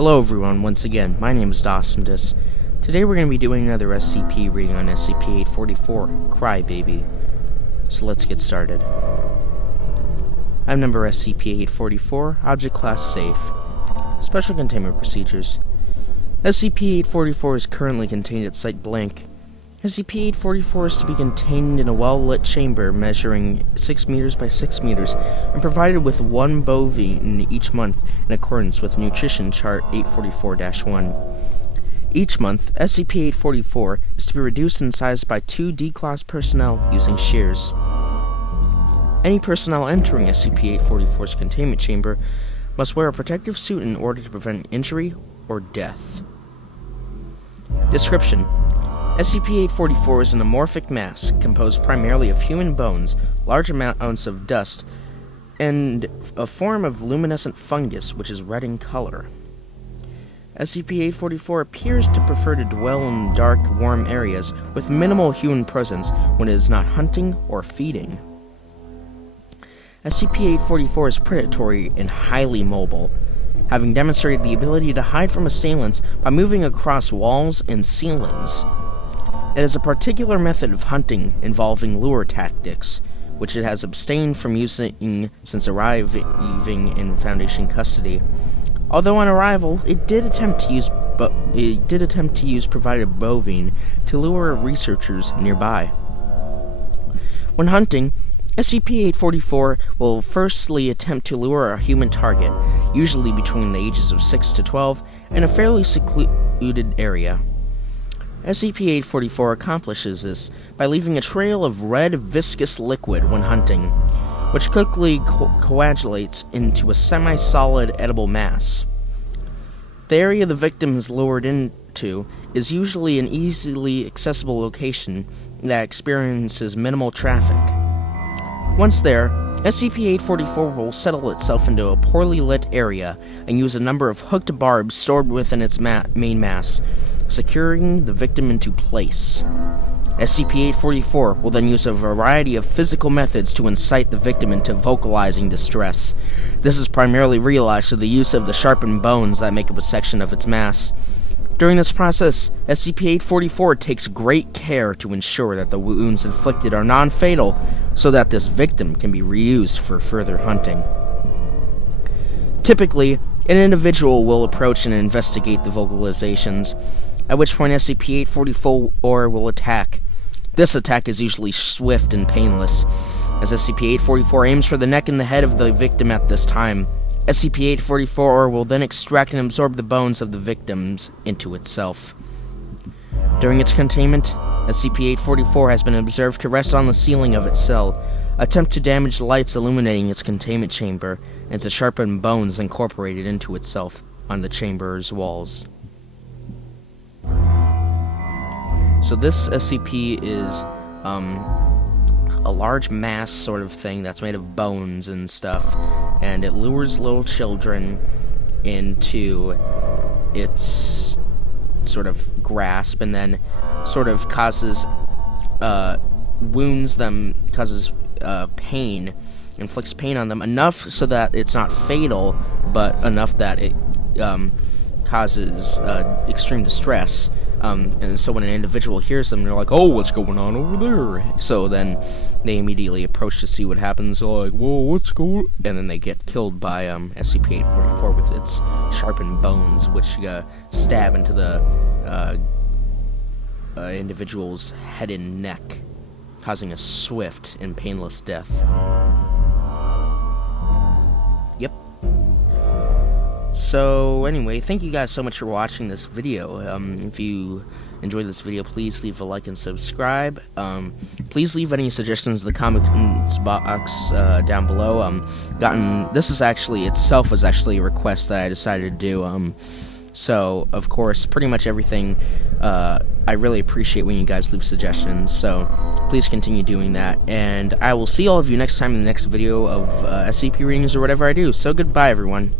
Hello everyone, once again, my name is Dostendus. Today we're going to be doing another SCP reading on SCP-844, Crybaby. So let's get started. Item number SCP-844, Object Class Safe. Special Containment Procedures. SCP-844 is currently contained at Site Blank. SCP-844 is to be contained in a well-lit chamber measuring 6 meters by 6 meters and provided with one bovine each month in accordance with Nutrition Chart 844-1. Each month, SCP-844 is to be reduced in size by 2 D-Class personnel using shears. Any personnel entering SCP-844's containment chamber must wear a protective suit in order to prevent injury or death. Description: SCP-844 is an amorphic mass composed primarily of human bones, large amounts of dust, and a form of luminescent fungus which is red in color. SCP-844 appears to prefer to dwell in dark, warm areas with minimal human presence when it is not hunting or feeding. SCP-844 is predatory and highly mobile, having demonstrated the ability to hide from assailants by moving across walls and ceilings. It is a particular method of hunting involving lure tactics, which it has abstained from using since arriving in Foundation custody. Although on arrival, it did attempt to use provided bovine to lure researchers nearby. When hunting, SCP-844 will firstly attempt to lure a human target, usually between the ages of 6 to 12, in a fairly secluded area. SCP-844 accomplishes this by leaving a trail of red, viscous liquid when hunting, which quickly coagulates into a semi-solid edible mass. The area the victim is lured into is usually an easily accessible location that experiences minimal traffic. Once there, SCP-844 will settle itself into a poorly lit area and use a number of hooked barbs stored within its main mass, securing the victim into place. SCP-844 will then use a variety of physical methods to incite the victim into vocalizing distress. This is primarily realized through the use of the sharpened bones that make up a section of its mass. During this process, SCP-844 takes great care to ensure that the wounds inflicted are non-fatal, so that this victim can be reused for further hunting. Typically, an individual will approach and investigate the vocalizations, at which point SCP-844 will attack. This attack is usually swift and painless, as SCP-844 aims for the neck and the head of the victim at this time. SCP-844 will then extract and absorb the bones of the victims into itself. During its containment, SCP-844 has been observed to rest on the ceiling of its cell, attempt to damage the lights illuminating its containment chamber, and to sharpen bones incorporated into itself on the chamber's walls. So this SCP is a large mass sort of thing that's made of bones and stuff, and it lures little children into its sort of grasp, and then sort of wounds them, causes pain, inflicts pain on them, enough so that it's not fatal, but enough that it causes extreme distress. And so when an individual hears them, they're like, "Oh, what's going on over there?" So then they immediately approach to see what happens. They're like, "Whoa, what's going?" And then they get killed by SCP-844 with its sharpened bones, which stab into the individual's head and neck, causing a swift and painless death. Yep. So, anyway, thank you guys so much for watching this video. If you enjoyed this video, please leave a like and subscribe. Please leave any suggestions in the comments box down below. This is actually, itself was actually a request that I decided to do. So, of course, pretty much everything, I really appreciate when you guys leave suggestions, so please continue doing that. And I will see all of you next time in the next video of SCP readings or whatever I do. So, goodbye, everyone.